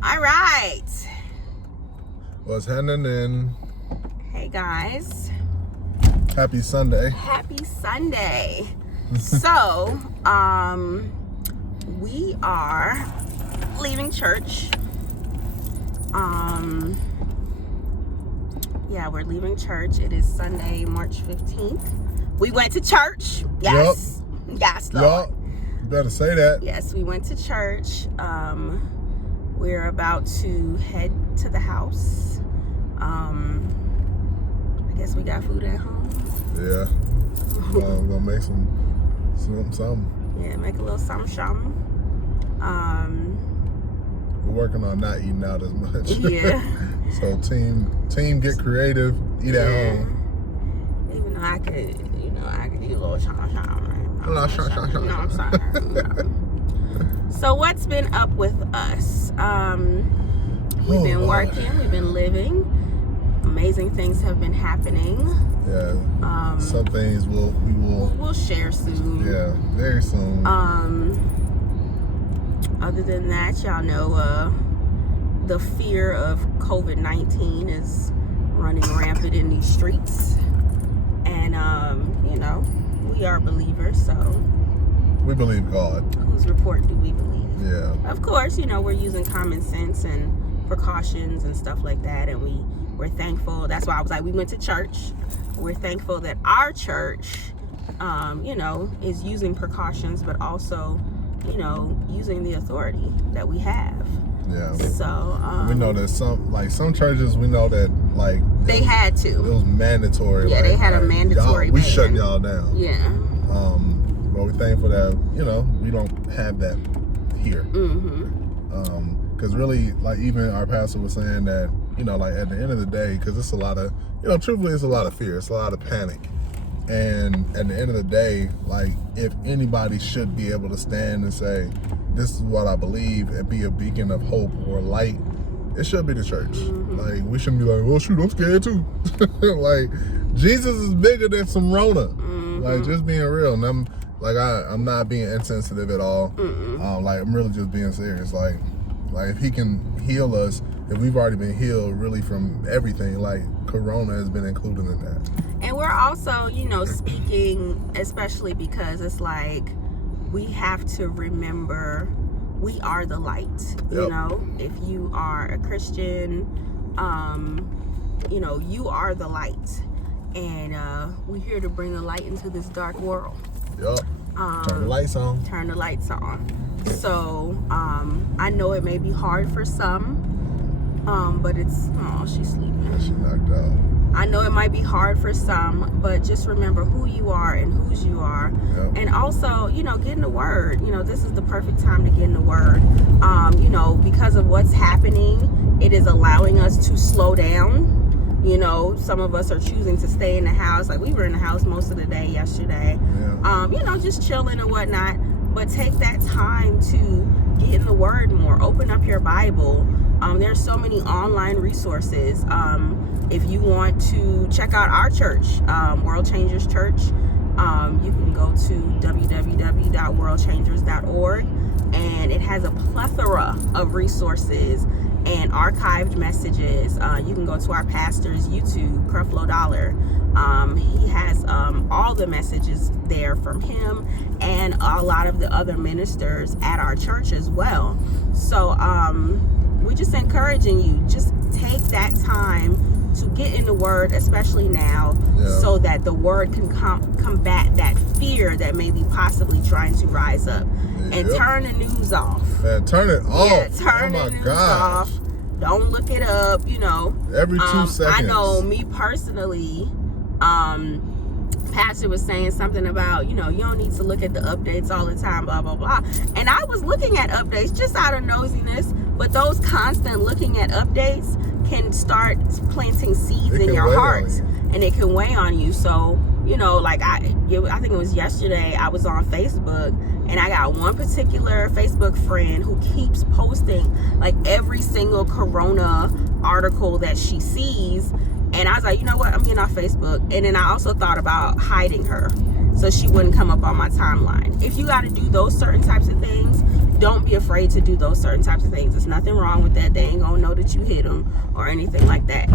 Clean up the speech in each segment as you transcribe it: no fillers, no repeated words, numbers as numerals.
All right. What's happening? Hey guys. Happy Sunday. Happy Sunday. So, we are leaving church. Yeah, we're leaving church. It is Sunday, March 15th. We went to church. Yes. Yep. Yes, Lord. Yup. You better say that. Yes, we went to church. We're about to head to the house. I guess we got food at home. Yeah. We're gonna make something. Yeah, make a little something. We're working on not eating out as much. Yeah. So team get creative, eat at home. Even though I could eat a little sham. I'm not sham. You know what I'm saying? So what's been up with us? We've been working, we've been living. Amazing things have been happening. Yeah. Some things we'll share soon. Yeah, very soon. Other than that, y'all know the fear of COVID-19 is running rampant in these streets. And we are believers, so we believe God. Whose report do we believe? Yeah. Of course, we're using common sense and precautions and stuff like that, and we're thankful. That's why I was like, we went to church. We're thankful that our church, is using precautions, but also, using the authority that we have. Yeah. So we know that some churches, we know that they had to. It was mandatory. Yeah, they had a mandatory. We shut y'all down. Yeah. But we're thankful that we don't have that here. Because really, even our pastor was saying that at the end of the day, because it's a lot of truthfully, it's a lot of fear, it's a lot of panic, and at the end of the day, if anybody should be able to stand and say, this is what I believe, and be a beacon of hope or light, it should be the church. We shouldn't be like, well, shoot, I'm scared too. Jesus is bigger than some Rona. Just being real. And I'm not being insensitive at all. I'm really just being serious. If he can heal us, if we've already been healed really from everything, Corona has been included in that. And we're also, speaking, especially because it's we have to remember we are the light. Yep. If you are a Christian, you are the light. And we're here to bring the light into this dark world. Yep. Turn the lights on. Turn the lights on. So I know it may be hard for some, but she's sleeping. She knocked out. I know it might be hard for some, but just remember who you are and whose you are. Yep. And also, get in the Word. This is the perfect time to get in the Word. Because of what's happening, it is allowing us to slow down. Some of us are choosing to stay in the house. We were in the house most of the day yesterday. Yeah. Just chilling and whatnot. But take that time to get in the Word more. Open up your Bible. There's so many online resources. If you want to check out our church, World Changers Church, you can go to www.worldchangers.org, and it has a plethora of resources and archived messages. You can go to our pastor's YouTube, Creflo Dollar. He has all the messages there from him and a lot of the other ministers at our church as well. So we're just encouraging you, just take that time to get in the Word, especially now, so that the Word can combat that fear that may be possibly trying to rise up. And turn the news off. Man, turn it off. Yeah, turn the news off. Don't look it up, Every 2 seconds. I know, me personally, Pastor was saying something about, you don't need to look at the updates all the time, blah, blah, blah. And I was looking at updates just out of nosiness, but those constant looking at updates can start planting seeds in your heart, and it can weigh on you. So, I think it was yesterday, I was on Facebook, and I got one particular Facebook friend who keeps posting every single Corona article that she sees. And I was like, you know what? I'm getting off Facebook. And then I also thought about hiding her so she wouldn't come up on my timeline. If you got to do those certain types of things, don't be afraid to do those certain types of things. There's nothing wrong with that. They ain't gonna know that you hit them or anything like that.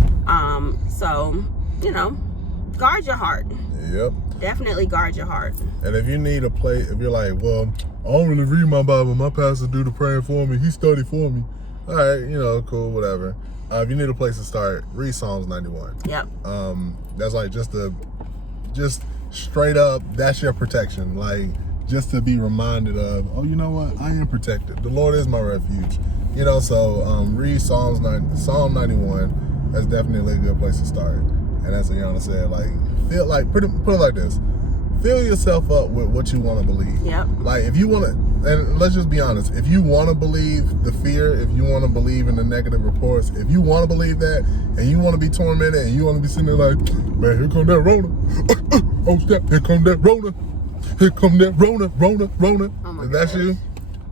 So, you know, guard your heart. Yep. Definitely guard your heart. And if you need a place, if you're like, well, I don't really read my Bible, my pastor do the praying for me, he studied for me. All right, you know, cool, whatever. If you need a place to start, read Psalms 91. Yep. That's like just straight up, that's your protection. Like, just to be reminded of, oh, you know what? I am protected. The Lord is my refuge. You know, so read Psalm 91. That's definitely a good place to start. And as Ayana said, like, feel like, put it like this. Fill yourself up with what you want to believe. Yep. Like, if you want to, and let's just be honest, if you want to believe the fear, if you want to believe in the negative reports, if you want to believe that, and you want to be tormented, and you want to be sitting there like, man, here come that Rona. Oh, snap, here come that Rona. Here come that Rona. Oh my If that's gosh. you,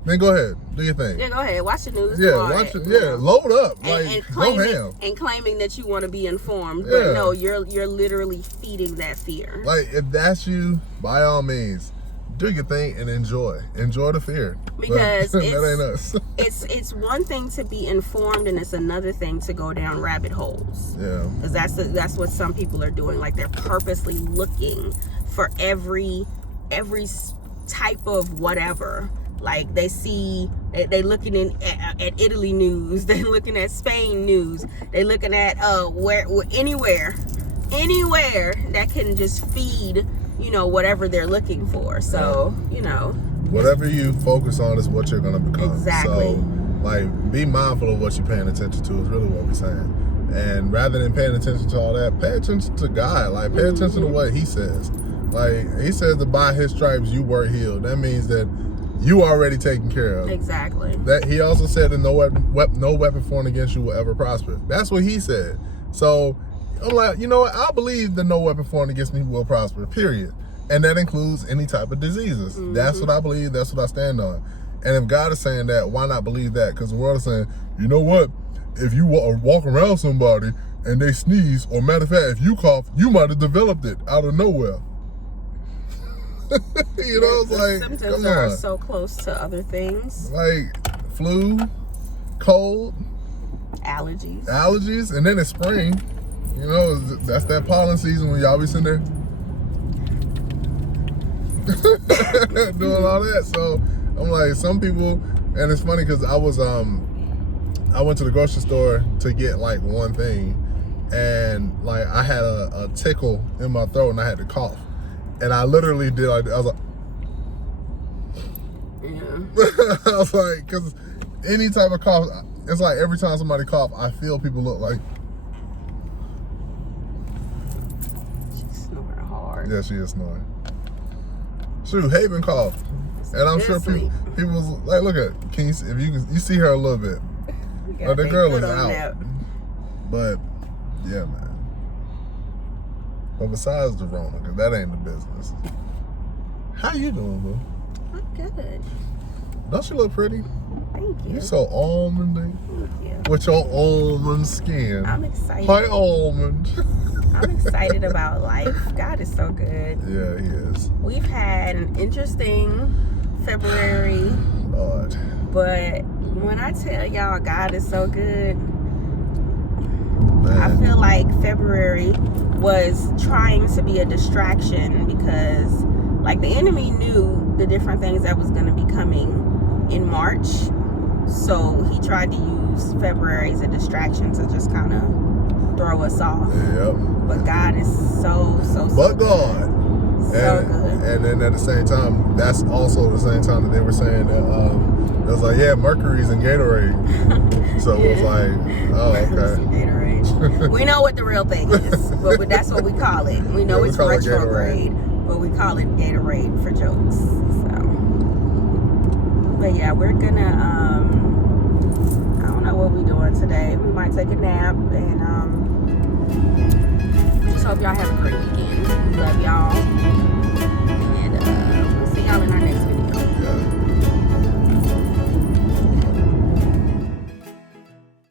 then go ahead, do your thing. Yeah, go ahead. Watch the news. Yeah, watch it. Yeah, load up. Like, go ham. And claiming that you want to be informed, Yeah. but no, you're literally feeding that fear. Like, if that's you, by all means, do your thing and enjoy the fear. Because that ain't us. it's one thing to be informed, and it's another thing to go down rabbit holes. Yeah. Because that's what some people are doing. Like, they're purposely looking for every type of whatever. Like, they see, they looking at Italy news, they looking at Spain news, they looking at anywhere that can just feed, you know, whatever they're looking for. So, you know, whatever you focus on is what you're gonna become. Exactly. So, like, be mindful of what you're paying attention to is really what we're saying. And rather than paying attention to all that, pay attention to God. Like, pay attention to what He says. Like, He says that by His stripes you were healed. That means that you already taken care of. exactly. That He also said that no weapon formed against you will ever prosper. That's what He said. So I'm like, you know what? I believe that no weapon formed against me will prosper, period. And that includes any type of diseases. That's what I believe. That's what I stand on. And if God is saying that, why not believe that? Because the world is saying, you know what? If you walk around somebody and they sneeze, or matter of fact, if you cough, you might have developed it out of nowhere. You know, it's like, symptoms come are on. so close to other things. Like flu, cold, Allergies. and then it's spring. You know, that's that pollen season when y'all be sitting there doing all that. So I'm like, some people, and it's funny because I went to the grocery store to get like one thing, and like I had a tickle in my throat and I had to cough, and I literally did. I was like, Yeah. I was like, because any type of cough, it's like every time somebody cough, I feel people look like. She's snoring hard. Yeah, she is snoring. Shoot, Haven coughed, and I'm sure people was like, look at, can you see, if you see her a little bit? Oh, the girl is out. But yeah, man. But besides the Rona, because that ain't the business. How you doing, boo? I'm good. Don't she look pretty? Thank you. You so almondy. Thank you. With your almond skin. I'm excited. Hi, almond. I'm excited about life. God is so good. Yeah, He is. We've had an interesting February, Lord. but when I tell y'all God is so good, Man. I feel like February was trying to be a distraction because, like, the enemy knew the different things that was going to be coming in March, so he tried to use February as a distraction to just kind of throw us off. Yep. But God is so But good. God. So good. And then at the same time, that's also the same time that they were saying that it was like, yeah, Mercury's in Gatorade. So it was like, oh, okay. Gatorade. We know what the real thing is, but that's what we call it. We know Yeah, we it's call it retrograde, but we call it Gatorade for jokes. So, but yeah, we're gonna. I don't know what we're doing today. We might take a nap and just hope y'all have a great weekend. We love y'all.